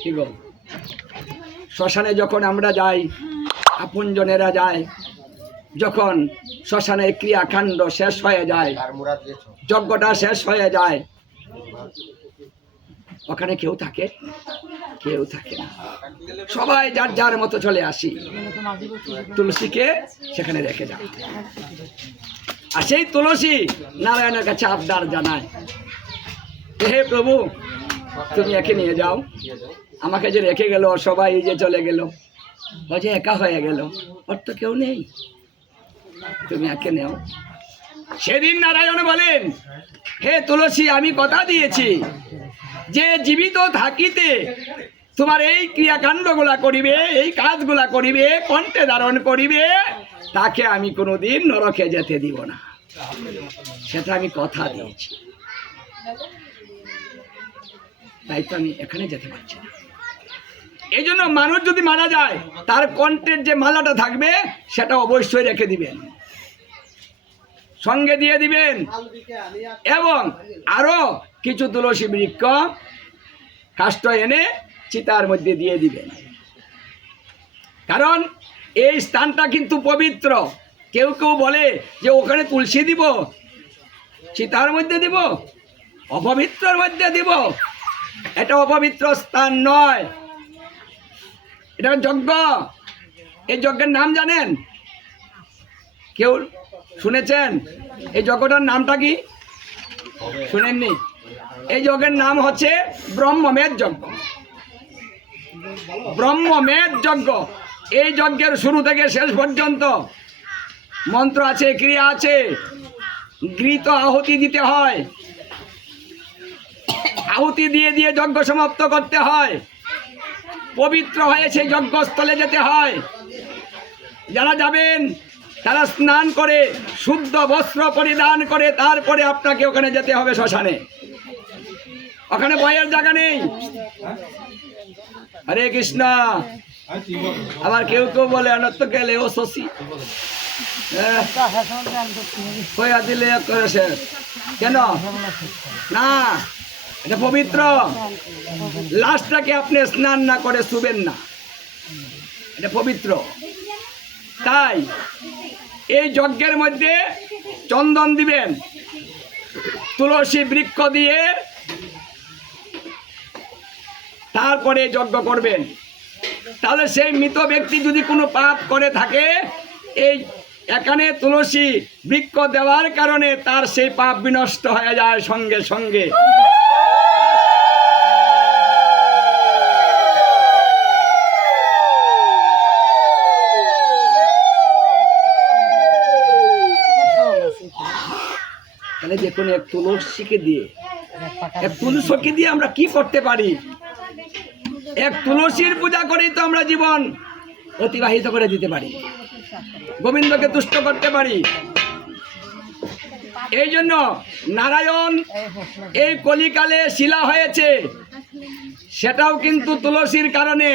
কি গো, শ্মশানে যখন আমরা যাই, আপনজনেরা যায়, যখন শ্মশানের ক্রিয়াকাণ্ড শেষ হয়ে যায়, যজ্ঞটা শেষ হয়ে যায়, ওখানে কেউ থাকে? কেউ থাকে না, সবাই যার যার মতো চলে আসি, তুলসীকে সেখানে রেখে যায়। আর সেই তুলসী নারায়ণের কাছে আবদার জানায়, হে প্রভু, তুমি একে নিয়ে যাও, আমাকে যে রেখে গেল, সবাই যে চলে গেল, ও যে একা হয়ে গেল, ওর তো কেউ নেই, তুমি একে নেও। সেদিন নারায়ণ বলেন, হে তুলসী, আমি কথা দিয়েছি যে জীবিত থাকিতে তোমার এই ক্রিয়াকাণ্ডগুলা করিবে, এই কাজগুলা করিবে, কণ্ঠে ধারণ করিবে, তাকে আমি কোনোদিন নরকে যেতে দিব না, সেটা আমি কথা দিয়েছি। তাই তো আমি এখানে যেতে পারছি না। এই জন্য মানুষ যদি মারা যায়, তার কণ্ঠের যে মালাটা থাকবে সেটা অবশ্যই রেখে দিবেন, সঙ্গে দিয়ে দিবেন, এবং আরো কিছু তুলসী বৃক্ষ কাষ্ঠ এনে চিতার মধ্যে দিয়ে দিবেন। কারণ এই স্থানটা কিন্তু পবিত্র। কেউ কেউ বলে যে ওখানে তুলসী দিব, চিতার মধ্যে দিব, অপবিত্রের মধ্যে দিব। এটা অপবিত্র স্থান নয়, এটা যজ্ঞ। এই যজ্ঞের নাম জানেন? কেউ শুনেছেন? এই যজ্ঞটার নামটা কি শুনেননি? এই যজ্ঞের নাম হচ্ছে ব্রহ্মমেধ যজ্ঞ। ব্রহ্মমেধ যজ্ঞ। এই যজ্ঞের শুরু থেকে শেষ পর্যন্ত মন্ত্র আছে, ক্রিয়া আছে, ঘৃত আহুতি দিতে হয়, আহুতি দিয়ে দিয়ে যজ্ঞ সমাপ্ত করতে হয়, পবিত্র হয়ে সেই যজ্ঞস্থলে যেতে হয়। যারা যাবেন তারা স্নান করে শুদ্ধ বস্ত্র পরিধান করে তারপরে আপনাকে ওখানে যেতে হবে শ্মশানে। ওখানে ভয়ের জায়গা নেই। হরে কৃষ্ণ। আবার কেউ কেউ বলে অনর্থ গেলে ও শশী দিলে কেন না, এটা পবিত্র। লাশটাকে আপনি স্নান না করে শুবেন না, এটা পবিত্র। তাই এই যজ্ঞের মধ্যে চন্দন দিবেন, তুলসী বৃক্ষ দিয়ে তারপরে যজ্ঞ করবেন। তাহলে সেই মৃত ব্যক্তি যদি কোনো পাপ করে থাকে, এই এখানে তুলসী বৃক্ষ দেওয়ার কারণে তার সেই পাপ বিনষ্ট হয়ে যায় সঙ্গে সঙ্গে। তাহলে দেখুন, এক তুলসীকে দিয়ে, এক তুলসীকে দিয়ে আমরা কি করতে পারি? এক তুলসীর পূজা করেই তো আমরা জীবন অতিবাহিত করে দিতে পারি, গোবিন্দকে তুষ্ট করতে পারি। এই জন্য নারায়ণ এই কলিকালে শিলা হয়েছে, সেটাও কিন্তু তুলসীর কারণে।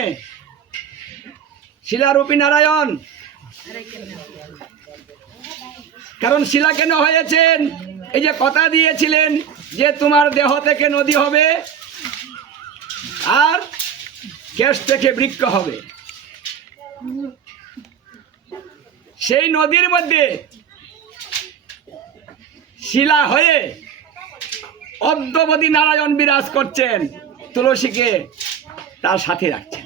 শিলারূপী নারায়ণ, কারণ শিলা কেন হয়েছেন? এই যে কথা দিয়েছিলেন যে তোমার দেহ থেকে নদী হবে আর কেশ থেকে বৃক্ষ হবে, সেই নদীর মধ্যে শিলা হয়ে অদ্যবধি নারায়ণ বিরাজ করছেন, তুলসীকে তার সাথে রাখছেন।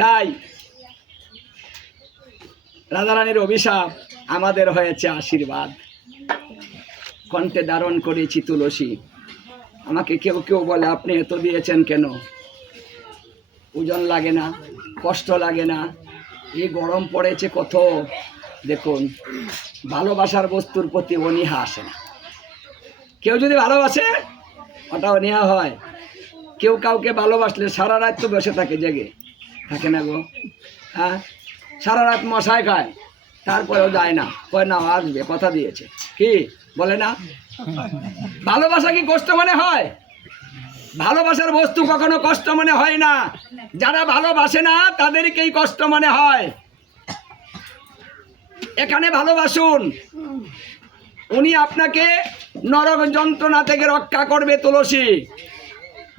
তাই রাধারানীর অভিশাপ আমাদের হয়েছে আশীর্বাদ। কণ্ঠে ধারণ করেছি তুলসী। আমাকে কেউ কেউ বলে, আপনি এত দিয়েছেন কেন? ওজন লাগে না, কষ্ট লাগে না, এই গরম পড়েছে কত। দেখুন, ভালোবাসার বস্তুর প্রতি অনীহা আসে না। কেউ যদি ভালোবাসে ওটা অনীহা হয়। কেউ কাউকে ভালোবাসলে সারা রাত তো বসে থাকে, জেগে থাকে না গো? হ্যাঁ, সারা রাত মশাই খায়, তারপরেও যায় না, কয় না আসবে, কথা দিয়েছে, কি বলে না? ভালোবাসা কি কষ্ট মনে হয়? ভালোবাসার বস্তু কখনো কষ্ট মনে হয় না। যারা ভালোবাসে না তাদেরকেই কষ্ট মনে হয়। এখানে ভালোবাসুন, উনি আপনাকে নরক যন্ত্রণা থেকে রক্ষা করবে তুলসী।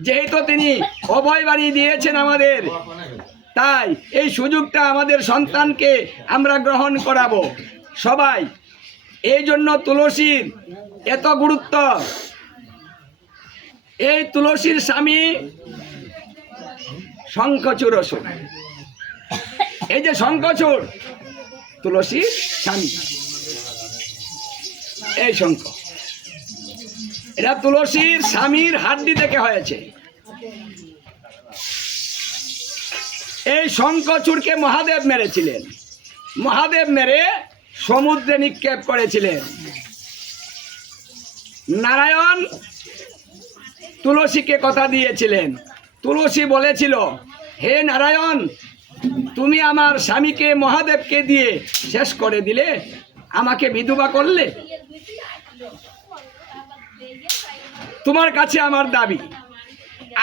যেহেতু তিনি অভয় বাড়ি দিয়েছেন আমাদের, তাই এই সুযোগটা আমাদের সন্তানকে আমরা গ্রহণ করাবো সবাই। এই জন্য তুলসীর এত গুরুত্ব। এই তুলসীর স্বামী শঙ্খচূড় অসুর। এই যে শঙ্খচূড় তুলসীর স্বামী, এই শঙ্খ, এটা তুলসীর স্বামীর হাড্ডি থেকে হয়েছে। এই শঙ্খচূড়কে মহাদেব মেরেছিলেন। মহাদেব মেরে সমুদ্রে নিক্ষেপ করেছিলেন। নারায়ণ তুলসীকে কথা দিয়েছিলেন। তুলসী বলেছিল, হে নারায়ণ, তুমি আমার স্বামীকে মহাদেবকে দিয়ে শেষ করে দিলে, আমাকে বিধবা করলে। তোমার কাছে আমার দাবি,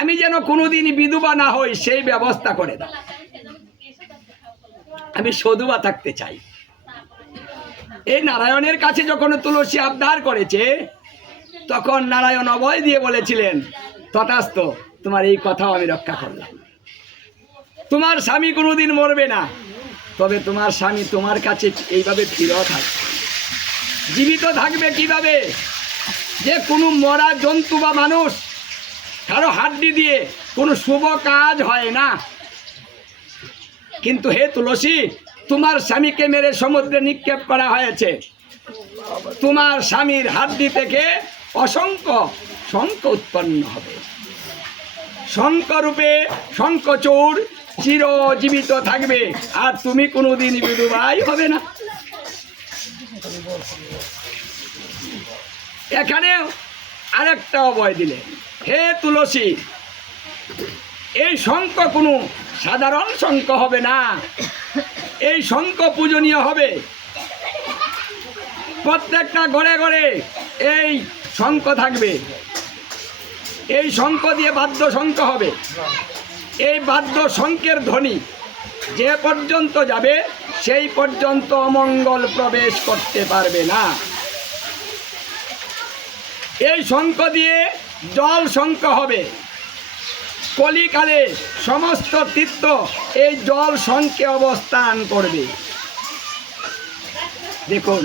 আমি যেন কোনোদিন বিধবা না হই সেই ব্যবস্থা করে দাও। আমি সধবা থাকতে চাই। এই নারায়ণের কাছে যখন তুলসী আবদার করেছে, তখন নারায়ণ অভয় দিয়ে বলেছিলেন, তথাস্তু, তোমার এই কথাও আমি রক্ষা করলাম। তোমার স্বামী কোনোদিন মরবে না, তবে তোমার স্বামী তোমার কাছে এইভাবে ফিরেও থাকবে। জীবিত থাকবে কিভাবে? যে কোনো মরা জন্তু বা মানুষ কারো হাড্ডি দিয়ে কোনো শুভ কাজ হয় না। কিন্তু হে তুলসী, তোমার স্বামীকে মেরে সমুদ্রে নিক্ষেপ করা হয়েছে। তোমার স্বামীর হাড্ডি থেকে অসংখ্য শঙ্খ উৎপন্ন হবে। শঙ্খরূপে শঙ্খচূড় চিরজীবিত থাকবে, আর তুমি কোনোদিন বিধবাই হবে না। এখানে আরেকটা অভয় দিলেন, হে তুলসী, এই শঙ্খ কোনো সাধারণ শঙ্খ হবে না। এই শঙ্খ পূজনীয় হবে। প্রত্যেকটা ঘরে ঘরে এই শঙ্খ থাকবে। এই শঙ্খ দিয়ে বাদ্য শঙ্খ হবে। এই বাদ্য শঙ্খের ধ্বনি যে পর্যন্ত যাবে, সেই পর্যন্ত অমঙ্গল প্রবেশ করতে পারবে না। এই শঙ্খ দিয়ে জল শঙ্খ হবে। কলিকালে সমস্ত তীর্থ এই জল শঙ্খে অবস্থান করবে। দেখুন,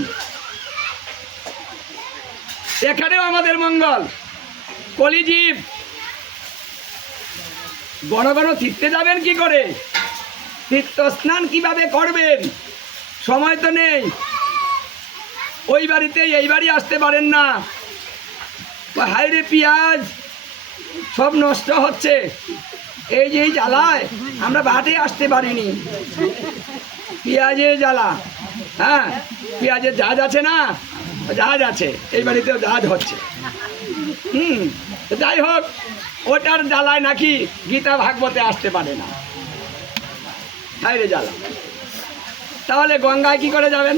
এখানেও আমাদের মঙ্গল। কলিজীব ঘন ঘন তীর্থে যাবেন কি করে? তীর্থ স্নান কিভাবে করবেন? সময় তো নেই। ওই বাড়িতে এই বাড়ি আসতে পারেন না। হায়রে পেঁয়াজ সব নষ্ট হচ্ছে, এই যে জ্বালায় আমরা বাটে আসতে পারিনি। পেঁয়াজের জ্বালা, হ্যাঁ, পেঁয়াজের জাহাজ আছে না? জাহাজ আছে, এই বাড়িতেও জাহাজ হচ্ছে। যাই হোক, ওটার জ্বালায় নাকি গীতা ভাগবতে আসতে পারে না। হায়রে জ্বালা। তাহলে গঙ্গায় কি করে যাবেন?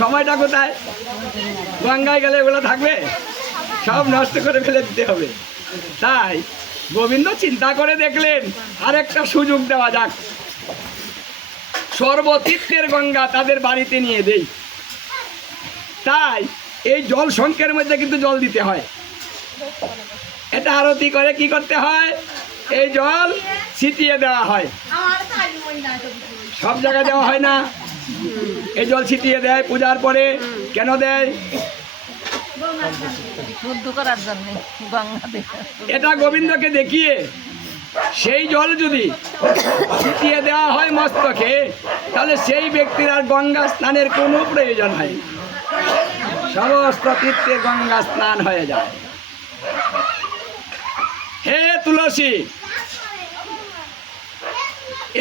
সময়টা কোথায়? গঙ্গায় গেলে এগুলো থাকবে? সব নষ্ট করে ফেলে দিতে হবে। তাই গোবিন্দ চিন্তা করে দেখলেন, আরেকটা সুযোগ দেওয়া যাক, সর্বতীর্থের গঙ্গা তাদের বাড়িতে নিয়ে দেই। তাই এই জল শঙ্খের মধ্যে কিন্তু জল দিতে হয়। এটা আরতি করে কি করতে হয়? এই জল ছিটিয়ে দেওয়া হয়। সব জায়গায় দেওয়া হয় না, এই জল ছিটিয়ে দেয় পূজার পরে। কেন দেয়? এটা গোবিন্দকে দেখিয়ে সেই জল যদি ছিটিয়ে দেওয়া হয় মস্তকে, তাহলে সেই ব্যক্তির আর গঙ্গা স্নানের কোনো প্রয়োজন হয় না। সমস্ত তীর্থে গঙ্গা স্নান হয়ে যায়। হে তুলসী,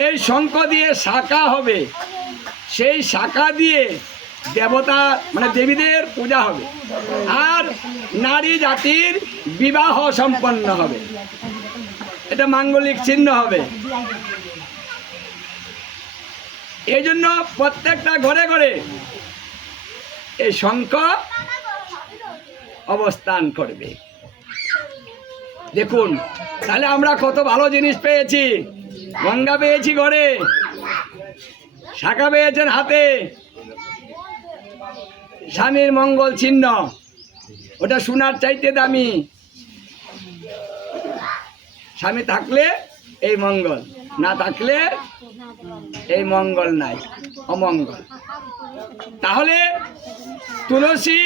এই শঙ্খ দিয়ে শাখা হবে। সেই শাখা দিয়ে দেবতা মানে দেবীদের পূজা হবে, আর নারী জাতির বিবাহ সম্পন্ন হবে। এটা মাঙ্গলিক চিহ্ন হবে। এই জন্য প্রত্যেকটা ঘরে ঘরে এই শঙ্খ অবস্থান করবে। দেখুন, তাহলে আমরা কত ভালো জিনিস পেয়েছি। গঙ্গা পেয়েছি ঘরে, শাখা পেয়েছেন হাতে, স্বামীর মঙ্গল চিহ্ন, ওটা সোনার চাইতে দামি। স্বামী থাকলে এই মঙ্গল, না থাকলে এই মঙ্গল নাই, অমঙ্গল। তাহলে তুলসী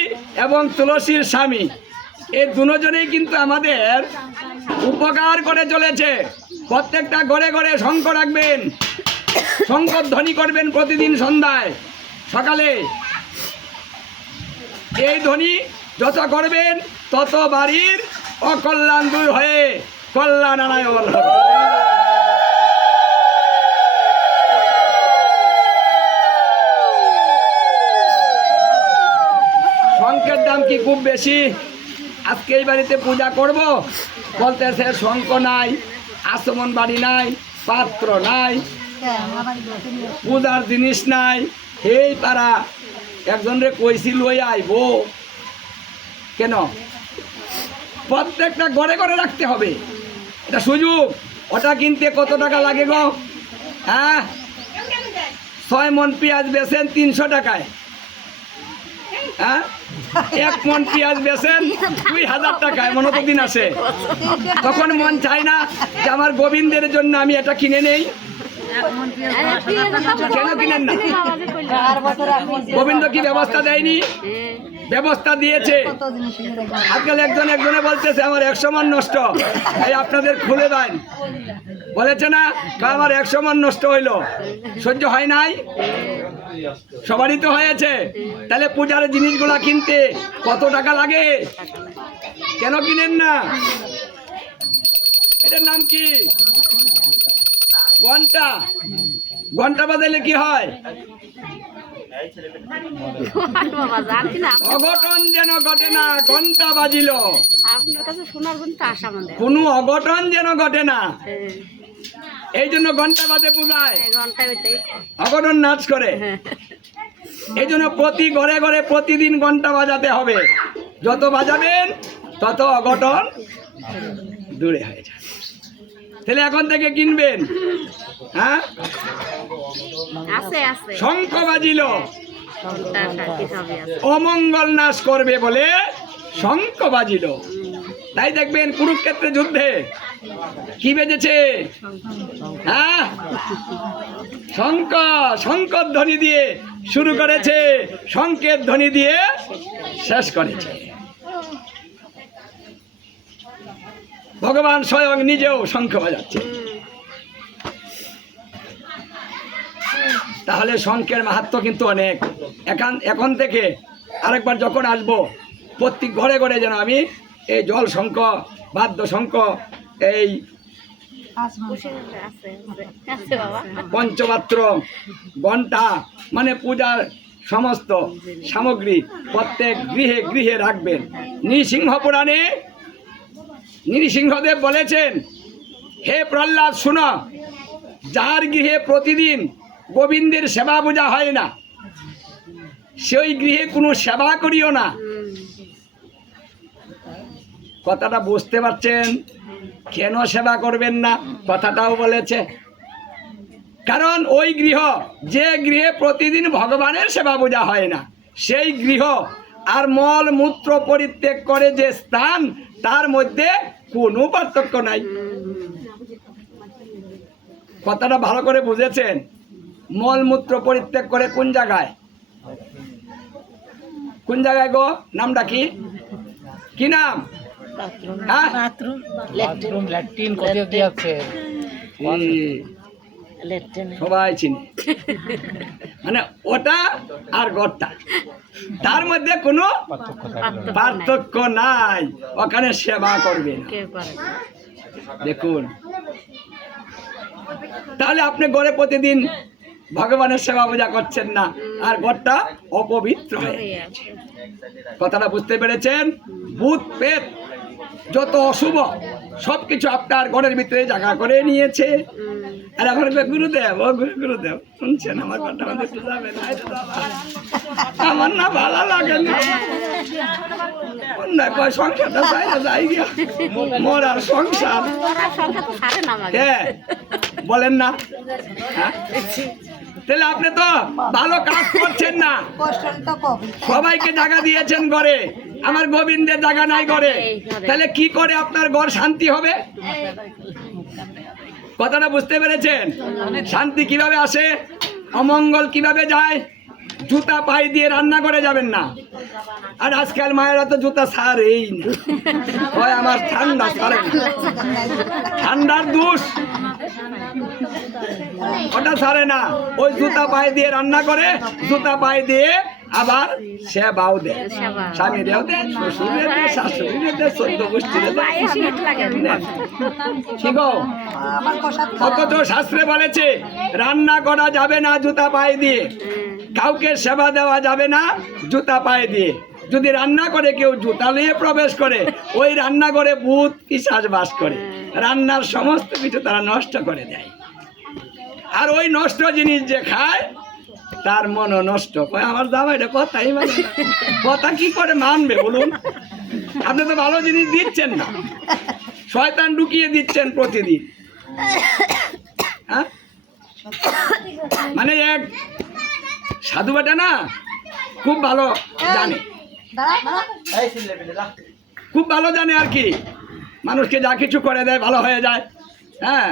এবং তুলসীর স্বামী এই দুজনেই কিন্তু আমাদের উপকার করে চলেছে। প্রত্যেকটা ঘরে ঘরে শঙ্খ রাখবেন, শঙ্খ ধ্বনি করবেন প্রতিদিন সন্ধ্যায় সকালে। এই ধ্বনি যত করবেন তত বাড়ির অকল্যাণ দূর হয়ে কল্যাণ আনায়ন হবে। শঙ্খের দাম কি খুব বেশি? আজকে এই বাড়িতে পূজা করব, বলতেছে শঙ্খ নাই, আচমন বাড়ি নাই, পাত্র নাই, পূজার জিনিস নাই। এই পাড়া একজনরে কইছি লই আইব কেন? প্রত্যেকটা ঘরে ঘরে রাখতে হবে, এটা সুযোগ। ওটা কিনতে কত টাকা লাগে গো? হ্যাঁ, 6 মণ পেঁয়াজ বেচেন 300 টাকায়। হ্যাঁ, 1 মণ পেঁয়াজ বেচেন 2000 টাকায়। মনে তো দিন আসে, তখন মন চায় না যে আমার গোবিন্দের জন্য আমি এটা কিনে নেই। কেন কিনেন না? গোবিন্দ কি ব্যবস্থা দেয়নি? ব্যবস্থা দিয়েছে। আজকাল একজনে বলতেছে আমার 100 মণ নষ্ট, এই আপনাদের খুলে দেন। বলেছে না আমার 100 মণ নষ্ট হইল, সহ্য হয় নাই? সবারই তো হয়েছে। তাহলে পূজার জিনিসগুলা কিনতে কত টাকা লাগে? কেন কিনেন না? এটার নাম কি? ঘন্টা। ঘন্টা বাজাইলে কি হয়? অঘটন যেন ঘটে না, ঘন্টা বাজিল। কোনো অঘটন যেন ঘটে না, এই জন্য ঘন্টা বাজে পূজায়। অঘটন নাচ করে, এই জন্য প্রতি ঘরে ঘরে প্রতিদিন ঘন্টা বাজাতে হবে। যত বাজাবেন তত অঘটন দূরে হয়ে যায়। তাহলে এখন থেকে কিনবেন। হ্যাঁ, শঙ্খ বাজিল, অমঙ্গল নাশ করবে বলে শঙ্খ বাজিল। তাই দেখবেন কুরুক্ষেত্রে যুদ্ধে কি বেজেছে? হ্যাঁ, শঙ্খ। শঙ্কর ধ্বনি দিয়ে শুরু করেছে, শঙ্কের ধ্বনি দিয়ে শেষ করেছে। ভগবান স্বয়ং নিজেও শঙ্খ বাজাচ্ছে। তাহলে শঙ্কের মাহাত্ম্য কিন্তু অনেক। এখন থেকে আরেকবার যখন আসবো, প্রত্যেক ঘরে ঘরে যেন আমি এই জল শঙ্খ, বাদ্য শঙ্খ, এই পঞ্চপাত্র, ঘণ্টা, মানে পূজার সমস্ত সামগ্রী প্রত্যেক গৃহে গৃহে রাখবেন। নৃসিংহ পুরাণে নৃসিংহদেব বলেছেন, হে প্রহ্লাদ শুনো, যার গৃহে প্রতিদিন গোবিন্দের সেবা পূজা হয় না, সেই গৃহে কোনো সেবা করিও না। কথাটা বুঝতে পারছেন? কেন সেবা করবেন না কথাটাও বলেছে। কারণ ওই গৃহ, যে গৃহে প্রতিদিন ভগবানের সেবা পূজা হয় না, সেই গৃহ আর মল মূত্র পরিত্যাগ করে যে স্থান, তার মধ্যে কোনো পার্থক্য নাই। কথাটা ভালো করে বুঝেছেন? মল মূত্র পরিত্যাগ করে কোন জায়গায়? কোন জায়গায় গো? নামটা কি? কি নাম? সবাই চিনি। মানে ওটা আর ঘরটা, তার মধ্যে কোনো পার্থক্য নাই। ওখানে সেবা করবে। দেখুন, তাহলে আপনি ঘরে প্রতিদিন ভগবানের সেবা পূজা করছেন না, আর ঘরটা অপবিত্র হয়ে গেছে। কথাটা বুঝতে পেরেছেন? ভূত প্রেত যত অশুভ সবকিছু আপনার ঘরের ভিতরে জায়গা করে নিয়েছে। আর এখন গুরুদেব, ও গুরুদেব শুনছেন, আমার ঘরটা একটু যাবে না, আমার না ভালো লাগে না, সংসারটা চাই না, যাই গিয়া মোর আর সংসার। বলেন না? তাহলে আপনি তো ভালো কাজ করছেন না। সবাইকে জায়গা দিয়েছেন ঘরে, আমার গোবিন্দের জায়গা নাই ঘরে, তাহলে কি করে আপনার ঘর শান্তি হবে? কথাটা বুঝতে পেরেছেন? শান্তি কিভাবে আসে, অমঙ্গল কিভাবে যায়? জুতা পায়ে দিয়ে রান্না করে যাবেন না। আর আজকাল মায়েরা তো জুতা ছাড়েই না, হয় আমার ঠান্ডা ছাড়ে না, ঠান্ডার দোষ ওটা ছাড়ে না, ওই জুতা পায়ে দিয়ে রান্না করে, জুতা পায়ে দিয়ে আবার সেবাও দেয়, স্বামীরেও দেয়, শ্বশুরে দেয়, শাশুড়িরে দেয়, চোদ্দ গোষ্ঠীরে দেয়। ঠিক অথচ শাস্ত্রে বলেছে রান্না করা যাবে না জুতা পায়ে দিয়ে, কাউকে সেবা দেওয়া যাবে না জুতা পায়ে দিয়ে। যদি রান্না করে কেউ জুতা নিয়ে প্রবেশ করে, ওই রান্নাঘরে ভূত পিশাচ বাস করে, রান্নার সমস্ত কিছু তারা নষ্ট করে দেয়। আর ওই নষ্ট জিনিস যে খায় তার মনও নষ্ট। আমার জামাইটা কথাই মানে, কথা কি করে মানবে বলুন? আপনি তো ভালো জিনিস দিচ্ছেন না, শয়তান ঢুকিয়ে দিচ্ছেন প্রতিদিন। হ্যাঁ, মানে এক সাধু বেটা না খুব ভালো জানে, খুব ভালো জানে আর কি, মানুষকে যা কিছু করে দেয় ভালো হয়ে যায়। হ্যাঁ,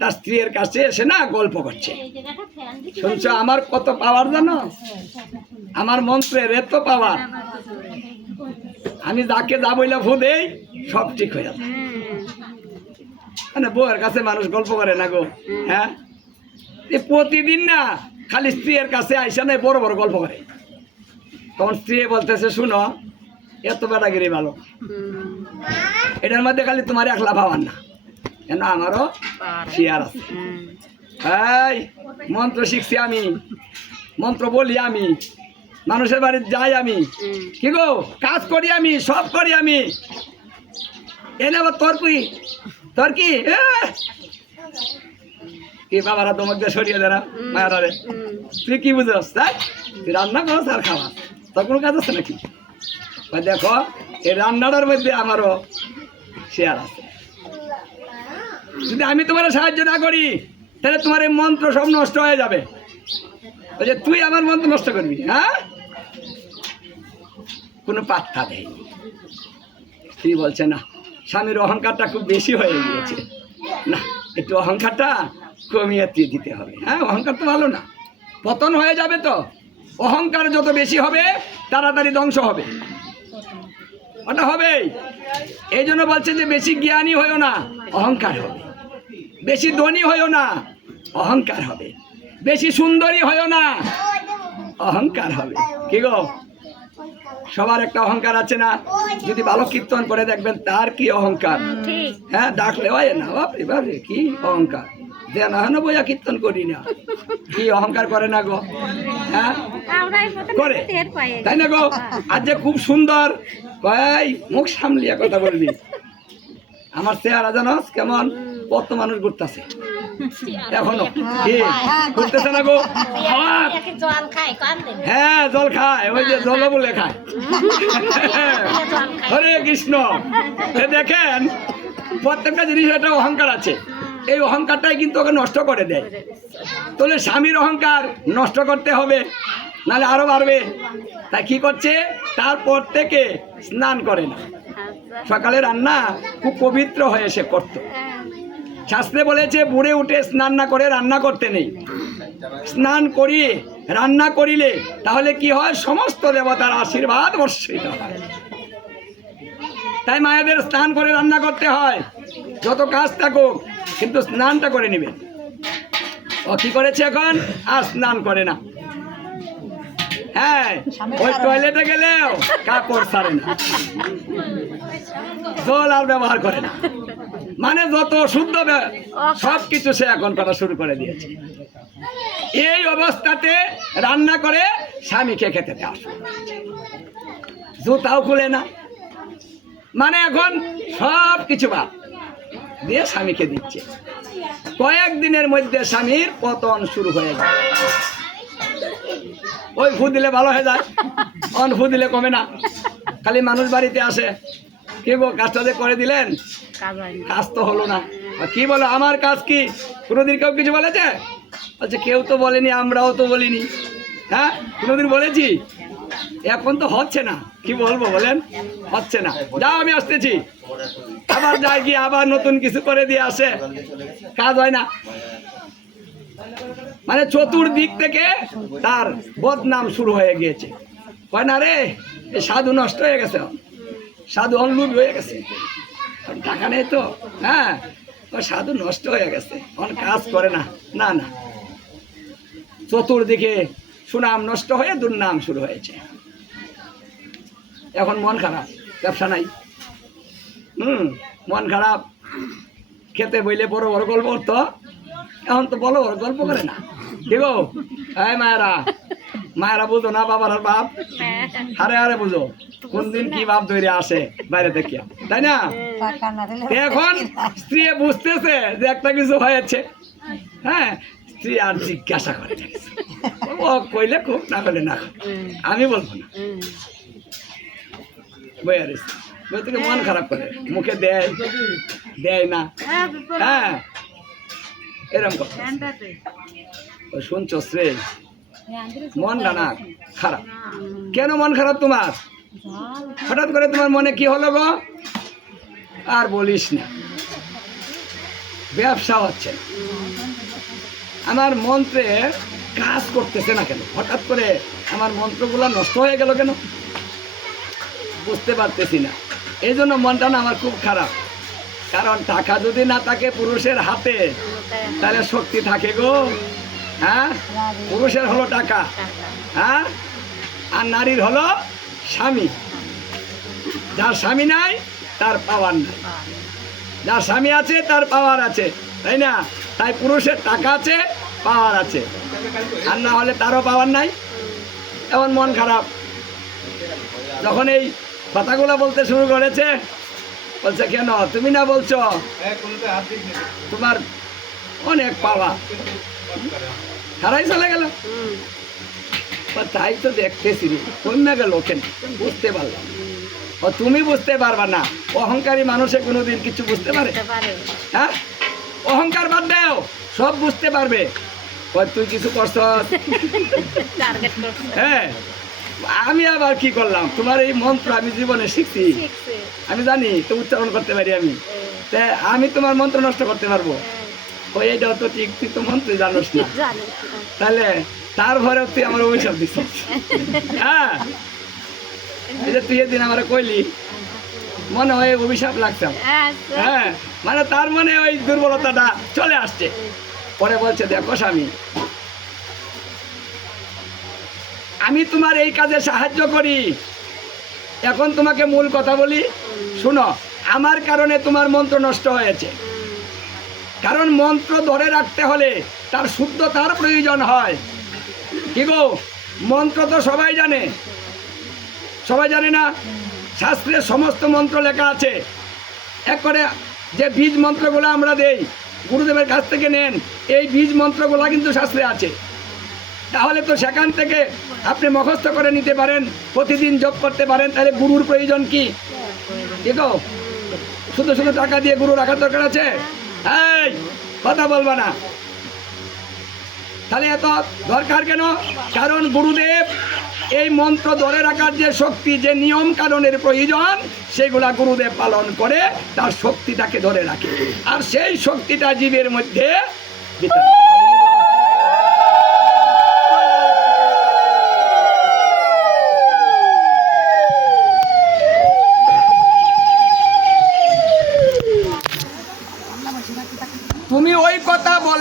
তার স্ত্রীর কাছে এসে না গল্প করছে, শুনছো আমার কত পাওয়ার জানো, আমার মন্ত্রের এত পাওয়ার, আমি যাকে যা বইলা ভূ দেই সব ঠিক হয়ে যাবে। মানে বউয়ের কাছে মানুষ গল্প করে না গো। হ্যাঁ, প্রতিদিন না খালি স্ত্রীর কাছে আইসা নাই বড় বড় গল্প করে। তখন স্ত্রী বলতেছে শুনো, এত বেটাগিরি ভালো, এটার মধ্যে খালি তোমার একলা ভাবার না, কেন আমারও শেয়ার আছে। এই মন্ত্র শিখছি আমি, মন্ত্র বলি আমি, মানুষের বাড়ি যাই আমি, কি গো কাজ করি আমি, সব করি আমি। এনে আবার তোর কি কি বাবারা তোমাকে সরিয়ে দেয় না মায়েরা রে, তুই কি বুঝস? তুই রান্না করো আর খাওয়া, তোর কোনো কাজ আছে নাকি? দেখো এই রান্নাটার মধ্যে আমারও শেয়ার আছে। যদি আমি তোমার সাহায্য না করি তাহলে তোমার এই মন্ত্র সব নষ্ট হয়ে যাবে। ওই যে তুই আমার মন্ত্র নষ্ট করবি, হ্যাঁ, কোনো পাত্তা দেয়নি। স্ত্রী বলছে না, স্বামীর অহংকারটা খুব বেশি হয়ে গিয়েছে, না একটু অহংকারটা কমিয়ে দিতে হবে। হ্যাঁ, অহংকার তো ভালো না, পতন হয়ে যাবে। তো অহংকার যত বেশি হবে তাড়াতাড়ি ধ্বংস হবে, ওটা হবেই। এই জন্য বলছে যে বেশি জ্ঞানী হয়েও না, অহংকার হবে। বেশি ধনী হয়েও না, অহংকার হবে। বেশি সুন্দরী হয়েও না, অহংকার হবে। কি গো, সবার একটা অহংকার আছে না? যদি ভালো কীর্তন করে দেখবেন তার কি অহংকার। হ্যাঁ, ডাকলে হয় না, বাপরে বাপরে কি অহংকার, যে না হয় না বইয়া কীর্তন করি না, কি অহংকার করে না গো? হ্যাঁ করে, তাই না গো? আর যে খুব সুন্দর, ভাই মুখ সামলিয়া কথা বলবি। আমার চেহারা জানোস কেমন, কত মানুষ ঘুরতেছে এখনো, কি ঘুরতেছে না গো? হ্যাঁ, জল খায়, ওই যে জল বলে খায়। হরে কৃষ্ণ। দেখেন প্রত্যেকটা জিনিস একটা অহংকার আছে, এই অহংকারটাই কিন্তু ওকে নষ্ট করে দেয়। তাহলে স্বামীর অহংকার নষ্ট করতে হবে, নাহলে আরো বাড়বে। তাই কি করছে, তারপর থেকে স্নান করে না, সকালে রান্না খুব পবিত্র হয়ে সে করত। শাস্ত্রে বলেছে বুড়ে উঠে স্নান না করে রান্না করতে নেই, স্নান করিয়ে রান্না করিলে তাহলে কি হয়, সমস্ত দেবতার আশীর্বাদ বর্ষিত হয়। তাই মায়েদের স্নান করে রান্না করতে হয়, যত কাজ থাকুক কিন্তু স্নানটা করে নেবেন। ও কি করেছে এখন, আর স্নান করে না। হ্যাঁ, ওই টয়লেটে গেলেও কাপড় ছাড়ে না, জল আর ব্যবহার করে না, মানে যত শুদ্ধ সব কিছু সে এখন করা শুরু করে দিয়েছে। এই অবস্থাতে রান্না করে স্বামীকে খেতে দেওয়া, জুতাও খুলে না, মানে এখন সব কিছু বাদ দিয়ে স্বামীকে দিচ্ছে। কয়েকদিনের মধ্যে স্বামীর পতন শুরু হয়ে যায়। ওই ফু দিলে ভালো হয়ে যায়, অন ফু দিলে কমে না, খালি মানুষ বাড়িতে আসে, কি গো কাজটা যে করে দিলেন, কাজ তো হলো না। কি বলো, আমার কাজ কি কোনোদিন কেউ কিছু বলেছে? আচ্ছা, কেউ তো বলেনি, আমরাও তো বলিনি। হ্যাঁ, কোনোদিন বলেছি? এখন তো হচ্ছে না, কি বলবো বলেন, হচ্ছে না। যাও, আমি আসতেছি। আবার যাই গিয়ে আবার নতুন কিছু করে দিয়ে আসে, কাজ হয় না। মানে চতুর্দিক থেকে তার বদনাম শুরু হয়ে গিয়েছে। কয় না রে, এই সাধু নষ্ট হয়ে গেছে, সাধু অনলুপ হয়ে গেছে, টাকা নেই তো। হ্যাঁ, সাধু নষ্ট হয়ে গেছে, অন কাজ করে না। না না, চতুর্দিকে সুনাম নষ্ট হয়ে দুর্নাম শুরু হয়েছে। এখন মন খারাপ, ব্যবসা নাই। মন খারাপ, খেতে বইলে বড় বড় গল্প করতো, এখন তো বড় বড় গল্প করে না। ঠিক গো, এই মায়েরা, মায়েরা বুঝো না বাবার আর বাপ, হারে হারে বুঝো কোন দিন কি বাপ ধরে আসে বাইরে থেকে, তাই না? এখন স্ত্রী বুঝতেছে যে একটা কিছু হয়েছে। হ্যাঁ, স্ত্রী আর জিজ্ঞাসা করে, ও কইলে খুব, না করলে না, আমি বলবো না। বই থেকে মন খারাপ করে, মুখে দেয় দেয় না। হ্যাঁ, এরকম কথা শুনছ শ্রে, মনটা না খারাপ। কেন মন খারাপ তোমার? হঠাৎ করে তোমার মনে কি হলো গো? আর বলিস না, ব্যবসা হচ্ছে না, আমার মন্ত্রে কাজ করতেছে না কেন? হঠাৎ করে আমার মন্ত্রগুলো নষ্ট হয়ে গেল কেন? বুঝতে পারতেছি না। এই জন্য মনটা না আমার খুব খারাপ। কারণ টাকা যদি না থাকে পুরুষের হাতে, তাহলে শক্তি থাকে গো। হ্যাঁ, পুরুষের হলো টাকা, হ্যাঁ, আর নারীর হলো স্বামী। যার স্বামী নাই তার পাওয়ার নাই, যার স্বামী আছে তার পাওয়ার আছে, তাই না? তাই পুরুষের টাকা আছে, পাওয়ার আছে, আর না হলে তারও পাওয়ার নাই। এমন মন খারাপ। যখন এই কথাগুলো বলতে শুরু করেছে, বলছে কেন তুমি না বলছো তোমার অনেক পাওয়া, হারাই চলে গেল। তাই তো দেখতেছি, কমে গেল কেন? বুঝতে পারলাম। ও তুমি বুঝতে পারবা না, অহংকারী মানুষে কোনোদিন কিছু বুঝতে পারে? হ্যাঁ, অহংকার বাদ দাও, সব বুঝতে পারবে। তুই কিছু করছ, হ্যাঁ, আমি আবার কি করলাম? তোমার এই মন্ত্র আমি জীবনে শিখছি, আমি জানি তো উচ্চারণ করতে পারি আমি, আমি তোমার মন্ত্র নষ্ট করতে পারবো? ওই এইটাও তো ঠিক, তুই তো মন্ত্র জানোস না, তাহলে তার ভরে তুই আমার অভিশাপ দিচ্ছিস। হ্যাঁ, এই যে তুই এদিন আমার কইলি, মনে হয় অভিশাপ লাগতাম। হ্যাঁ, মানে তার মনে ওই দুর্বলতাটা চলে আসছে। পরে বলছে দেখো স্বামী, আমি তোমার এই কাজে সাহায্য করি। এখন তোমাকে মূল কথা বলি, শুনো। আমার কারণে তোমার মন্ত্র নষ্ট হয়েছে। কারণ মন্ত্র ধরে রাখতে হলে তার শুদ্ধতার প্রয়োজন হয়। কি গো, মন্ত্র তো সবাই জানে, সবাই জানে না? শাস্ত্রে সমস্ত মন্ত্র লেখা আছে। এক করে যে বীজ মন্ত্রগুলো আমরা দেই, গুরুদেবের কাছ থেকে নেন, এই বীজ মন্ত্রগুলো কিন্তু শাস্ত্রে আছে। তাহলে তো সেখান থেকে আপনি মুখস্থ করে নিতে পারেন, প্রতিদিন জপ করতে পারেন। তাহলে গুরুর প্রয়োজন কি? গো, শুধু শুধু টাকা দিয়ে গুরু রাখার দরকার আছে? এই কথা বলবা না। তাহলে এত দরকার কেন? কারণ গুরুদেব এই মন্ত্র ধরে রাখার যে শক্তি, যে নিয়ম কানুনের প্রয়োজন, সেগুলা গুরুদেব পালন করে তার শক্তিটাকে ধরে রাখে, আর সেই শক্তিটা জীবের মধ্যে তুমি ওই কথা বল।